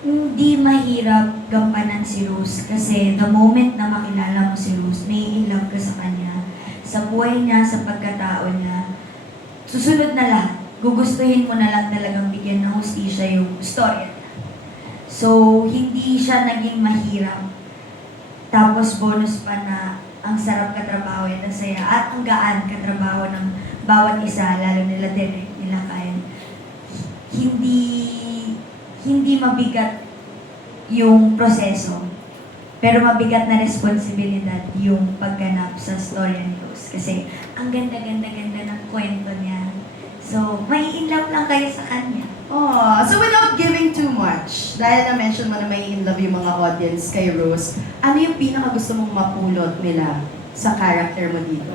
Hindi mahirap gampanan si Rose kasi the moment na makilala mo si Rose, may in love ka sa kanya, sa buhay niya, sa pagkatao niya, susunod na lahat. Gugustuhin mo na lang talagang bigyan ng hustisya yung storya niya. So, hindi siya naging mahirap. Tapos bonus pa na ang sarap katrabaho yan, ang saya at ang gaan katrabaho ng bawat isa, lalo nila Derek, nila Kyle. Hindi hindi mabigat yung proseso, pero mabigat na responsibilidad yung pagganap sa storya ni Rose. Kasi ang ganda-ganda-ganda ng kwento niya. So, may in love lang kayo sa kanya. Oh, so without giving too much, dahil na-mention mo na may in love yung mga audience kay Rose, ano yung pinaka gusto mong mapulot nila sa character mo dito?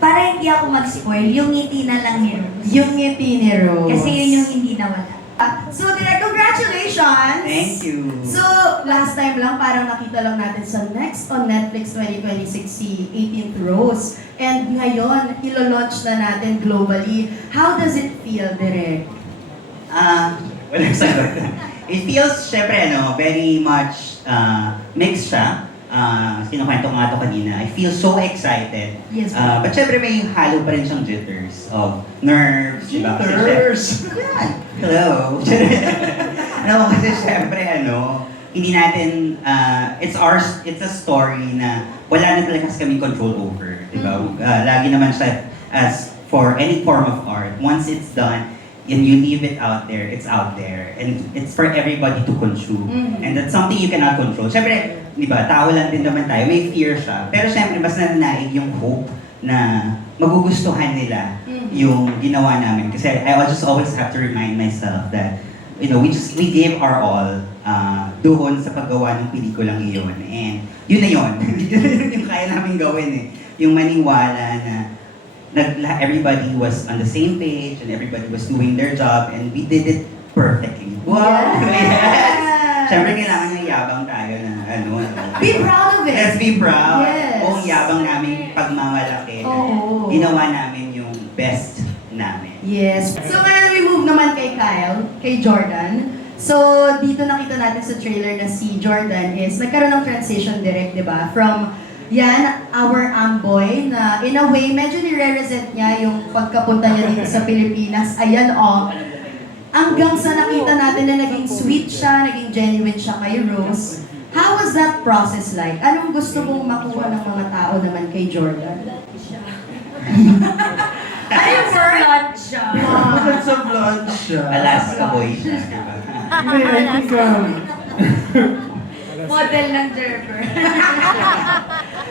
Para hindi ako mag-spoil, yung ngiti na lang ni Rose. Yung ngiti ni Rose. Kasi yun yung hindi nawala. So, Direk, congratulations! Thank you. So, last time lang, parang nakita lang natin sa next on Netflix 2026 si 18th Rose. And ngayon, ilo-launch na natin globally. How does it feel, Direk? Walang sagot. It feels, syempre, very much mixed siya. Kinukwento ko nga ito kanina. I feel so excited. Yes. But syempre may halo pa rin siyang jitters of nerves. Diba? Kasi Jitters! hello. Kasi syempre, hindi natin, it's a story na wala na talaga kasi kami control over. Diba? Lagi naman siya, as for any form of art, once it's done, and you leave it out there, it's out there. And it's for everybody to consume. Mm. And that's something you cannot control. Siyempre, di ba, tao lang din naman tayo, may fear siya. Pero siyempre, mas nananaig yung hope na magugustuhan nila yung ginawa namin. Kasi I just always have to remind myself that, we gave our all doon sa paggawa ng pelikulang iyon. And yun na yun. Yun yung kaya namin gawin eh. Yung maniwala na everybody was on the same page and everybody was doing their job and we did it perfectly. Wow! Yes! Siyempre kailangan yung yabang tayo na Be proud of it! Let's be proud. Yes. Oo, yabang namin pagmamalaki. Oo. Ginawa namin yung best namin. Yes. So ngayon we move naman kay Kyle, kay Jordan. So dito nakita natin sa trailer na si Jordan is nagkaroon ng transition direct, di ba? From yan, our amboy, na in a way, medyo nire-resent niya yung pagkapunta niya dito sa Pilipinas. Ayan, hanggang sa nakita natin na naging sweet siya, naging genuine siya kay Rose. How was that process like? Anong gusto mong makuha ng mga tao naman kay Jordan? Ano yung word? Blood siya. Bakit sa vlog siya? Alaska boy siya, di ba? I think, Model ng Gerber.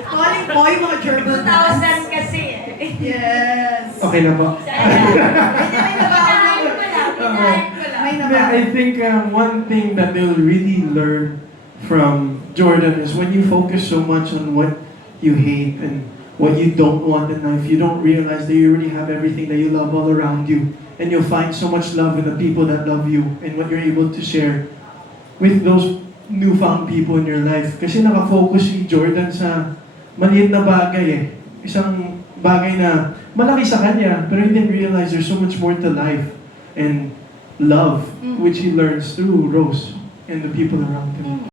Calling boy mga German. 2000 kasi eh. Yes. okay na po. May nabaon Pinahin ko lang, pinahin ko lang. May I nabaon. think one thing that they'll really learn from Jordan is when you focus so much on what you hate and what you don't want in life, you don't realize that you already have everything that you love all around you. And you'll find so much love in the people that love you and what you're able to share with those newfound people in your life. Kasi nakafocus si Jordan sa maliit na bagay eh. Isang bagay na malaki sa kanya, pero he didn't realize there's so much more to life and love, which he learns through Rose and the people around him.